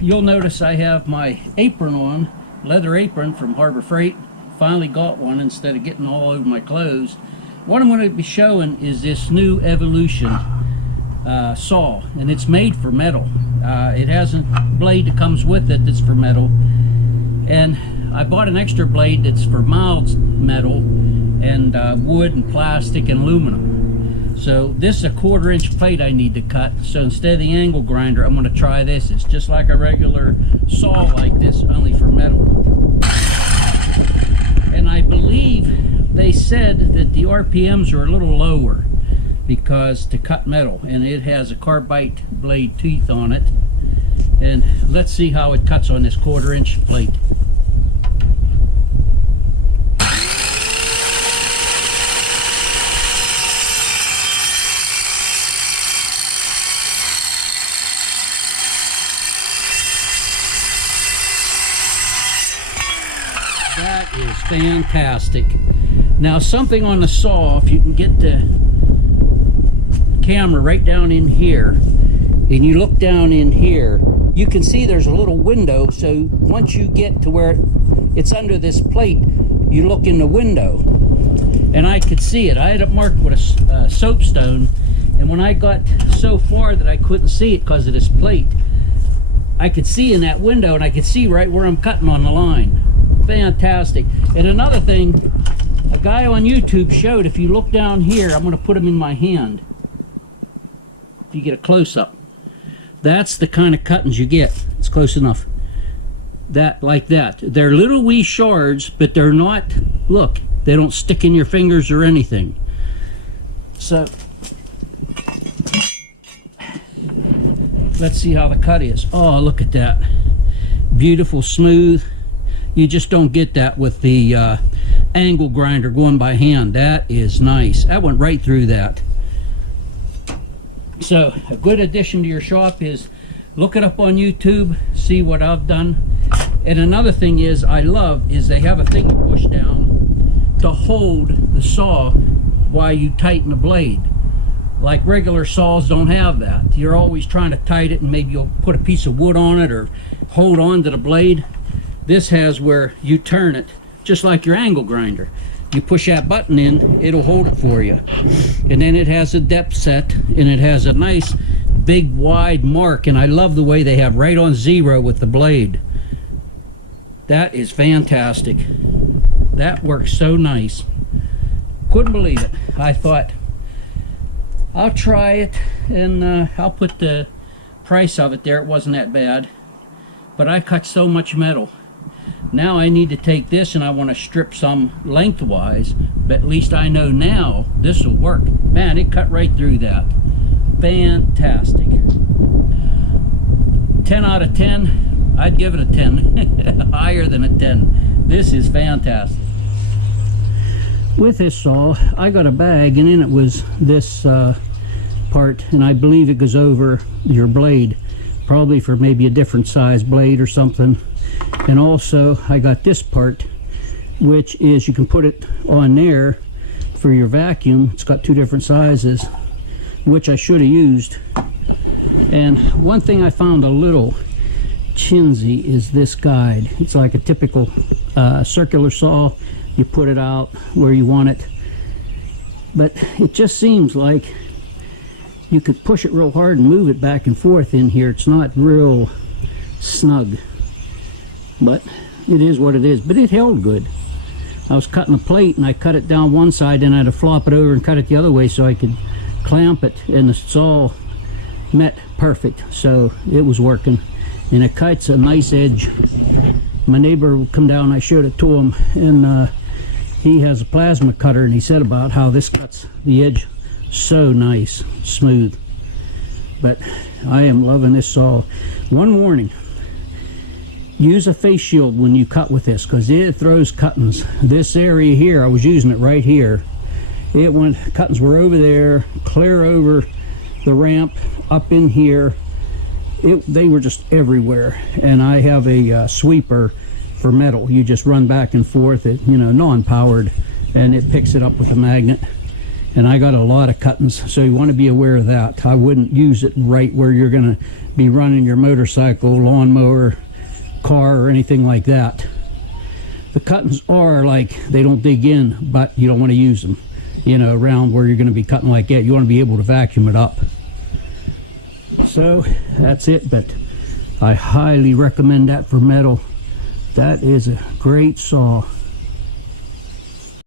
you'll notice I have my apron on, leather apron from Harbor Freight. Finally got one instead of getting all over my clothes. What I'm going to be showing is this new Evolution saw, and it's made for metal. It has a blade that comes with it that's for metal, and I bought an extra blade that's for mild metal and wood and plastic and aluminum. So this is a 1/4 inch plate I need to cut. So instead of the angle grinder, I'm going to try this. It's just like a regular saw like this, only for metal. And I believe they said that the RPMs are a little lower because to cut metal, and it has a carbide blade teeth on it. And let's see how it cuts on this 1/4 inch plate. That is fantastic. Now something on the saw, if you can get the camera right down in here and you look down in here, you can see there's a little window. So once you get to where it's under this plate, you look in the window, and I could see it. I had it marked with a soapstone, and when I got so far that I couldn't see it because of this plate, I could see in that window, and I could see right where I'm cutting on the line. Fantastic. And another thing, a guy on YouTube showed, if you look down here, I'm going to put them in my hand. If you get a close-up, that's the kind of cuttings you get. It's close enough. That, like that. They're little wee shards, but they're not, look, they don't stick in your fingers or anything. So let's see how the cut is. Oh, look at that. Beautiful, smooth. You just don't get that with the angle grinder going by hand. That is nice. That went right through that. So a good addition to your shop is look it up on YouTube, see what I've done. And another thing is I love is they have a thing you push down to hold the saw while you tighten the blade. Like regular saws don't have that. You're always trying to tighten it, and maybe you'll put a piece of wood on it or hold on to the blade. This has where you turn it just like your angle grinder. You push that button in, it'll hold it for you. And then it has a depth set, and it has a nice big wide mark, and I love the way they have right on 0 with the blade. That is fantastic. That works so nice. Couldn't believe it. I thought I'll try it, and I'll put the price of it there. It wasn't that bad, but I cut so much metal. Now I need to take this, and I want to strip some lengthwise, but at least I know now this will work. Man, it cut right through that. Fantastic. 10 out of 10. I'd give it a 10. Higher than a 10. This is fantastic. With this saw, I got a bag, and in it was this part, and I believe it goes over your blade, probably for maybe a different size blade or something. And also I got this part, which is you can put it on there for your vacuum. It's got 2 different sizes, which I should have used. And one thing I found a little chintzy is this guide. It's like a typical circular saw. You put it out where you want it, but it just seems like you could push it real hard and move it back and forth in here. It's not real snug, but it is what it is. But it held good. I was cutting a plate, and I cut it down one side, and I had to flop it over and cut it the other way so I could clamp it, and the saw met perfect, so it was working. And it cuts a nice edge. My neighbor would come down, I showed it to him, and he has a plasma cutter, and he said about how this cuts the edge so nice, smooth. But I am loving this saw. One warning: use a face shield when you cut with this, because it throws cuttings. This area here, I was using it right here. It went, cuttings were over there, clear over the ramp, up in here. They were just everywhere. And I have a sweeper for metal. You just run back and forth, it, you know, non-powered, and it picks it up with a magnet. and I got a lot of cuttings, so you want to be aware of that. I wouldn't use it right where you're going to be running your motorcycle, lawnmower, car, or anything like that. The cuttings are like, they don't dig in, but you don't want to use them, you know, around where you're going to be cutting like that. You want to be able to vacuum it up. So that's it, but I highly recommend that for metal. That is a great saw.